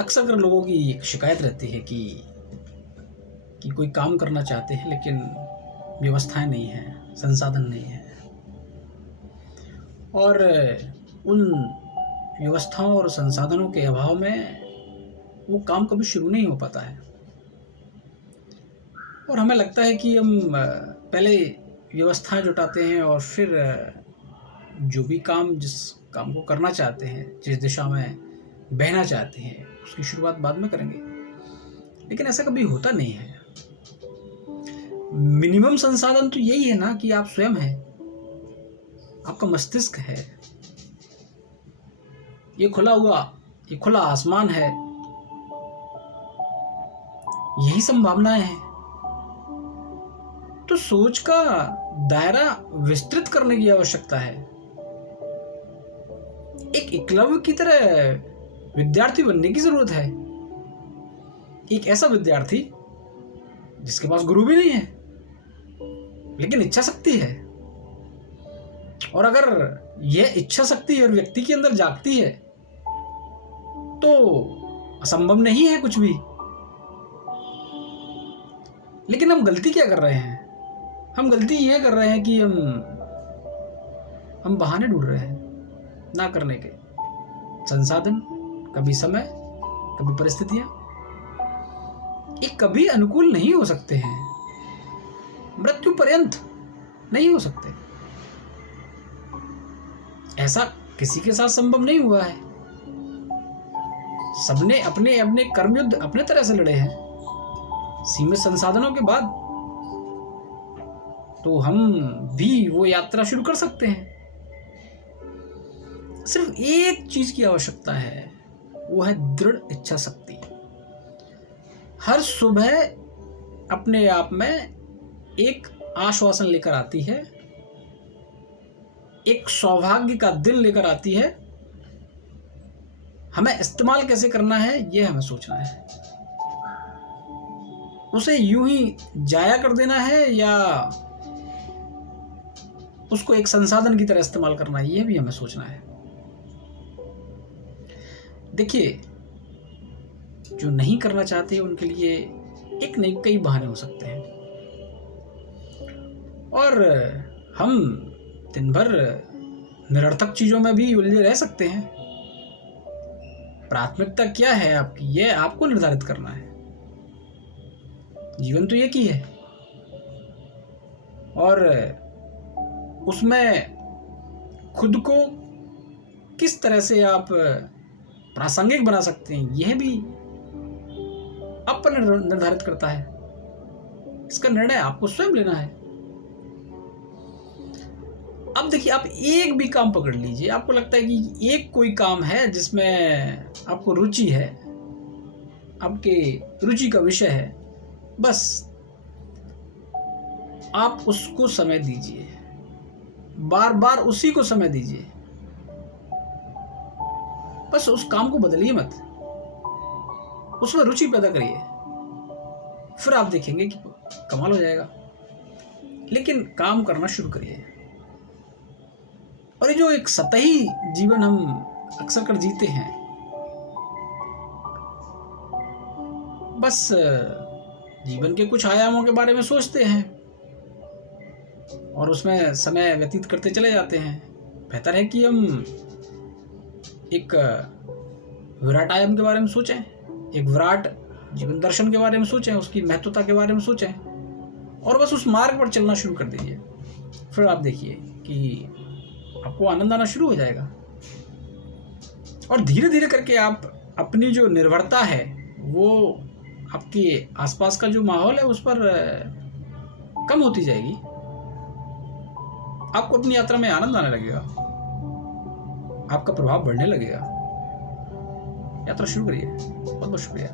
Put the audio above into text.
अक्सर कर लोगों की एक शिकायत रहती है कि कोई काम करना चाहते हैं लेकिन व्यवस्थाएं नहीं हैं, संसाधन नहीं है, और उन व्यवस्थाओं और संसाधनों के अभाव में वो काम कभी शुरू नहीं हो पाता है। और हमें लगता है कि हम पहले व्यवस्थाएं जुटाते हैं और फिर जो भी काम, जिस काम को करना चाहते हैं, जिस दिशा में बहना चाहते हैं, उसकी शुरुआत बाद में करेंगे। लेकिन ऐसा कभी होता नहीं है। मिनिमम संसाधन तो यही है ना कि आप स्वयं हैं, आपका मस्तिष्क है, ये खुला आसमान है, यही संभावनाएं हैं। तो सोच का दायरा विस्तृत करने की आवश्यकता है। एक एकलव्य की तरह विद्यार्थी बनने की जरूरत है। एक ऐसा विद्यार्थी जिसके पास गुरु भी नहीं है लेकिन इच्छा शक्ति है। और अगर यह इच्छा शक्ति हर व्यक्ति के अंदर जागती है तो असंभव नहीं है कुछ भी। लेकिन हम गलती क्या कर रहे हैं? हम गलती यह कर रहे हैं कि हम बहाने ढूंढ रहे हैं ना करने के। संसाधन, कभी समय, कभी परिस्थितियां, ये कभी अनुकूल नहीं हो सकते हैं, मृत्यु पर्यंत नहीं हो सकते। ऐसा किसी के साथ संभव नहीं हुआ है। सबने अपने अपने कर्मयुद्ध अपने तरह से लड़े हैं, सीमित संसाधनों के बाद। तो हम भी वो यात्रा शुरू कर सकते हैं। सिर्फ एक चीज की आवश्यकता है, वो है दृढ़ इच्छा शक्ति। हर सुबह अपने आप में एक आश्वासन लेकर आती है, एक सौभाग्य का दिन लेकर आती है। हमें इस्तेमाल कैसे करना है ये हमें सोचना है। उसे यूं ही जाया कर देना है या उसको एक संसाधन की तरह इस्तेमाल करना है, ये भी हमें सोचना है। देखिए, जो नहीं करना चाहते उनके लिए एक नहीं कई बहाने हो सकते हैं। और हम दिन भर निरर्थक चीजों में भी उलझे रह सकते हैं। प्राथमिकता क्या है आपकी, यह आपको निर्धारित करना है। जीवन तो एक ही है और उसमें खुद को किस तरह से आप प्रासंगिक बना सकते हैं, यह भी आप पर निर्धारित करता है। इसका निर्णय आपको स्वयं लेना है। अब देखिए, आप एक भी काम पकड़ लीजिए, आपको लगता है कि एक कोई काम है जिसमें आपको रुचि है, आपके रुचि का विषय है, बस आप उसको समय दीजिए, बार बार उसी को समय दीजिए। बस उस काम को बदलिए मत, उसमें रुचि पैदा करिए, फिर आप देखेंगे कि कमाल हो जाएगा। लेकिन काम करना शुरू करिए। और ये जो एक सतही जीवन हम अक्सर कर जीते हैं, बस जीवन के कुछ आयामों के बारे में सोचते हैं और उसमें समय व्यतीत करते चले जाते हैं। बेहतर है कि हम एक विराट आयाम के बारे में सोचें, एक विराट जीवन दर्शन के बारे में सोचें, उसकी महत्वता के बारे में सोचें और बस उस मार्ग पर चलना शुरू कर दीजिए। फिर आप देखिए कि आपको आनंद आना शुरू हो जाएगा। और धीरे धीरे करके आप अपनी जो निर्भरता है, वो आपके आसपास का जो माहौल है उस पर कम होती जाएगी। आपको अपनी यात्रा में आनंद आने लगेगा, आपका प्रभाव बढ़ने लगेगा। यात्रा शुरू करिए। बहुत बहुत शुक्रिया।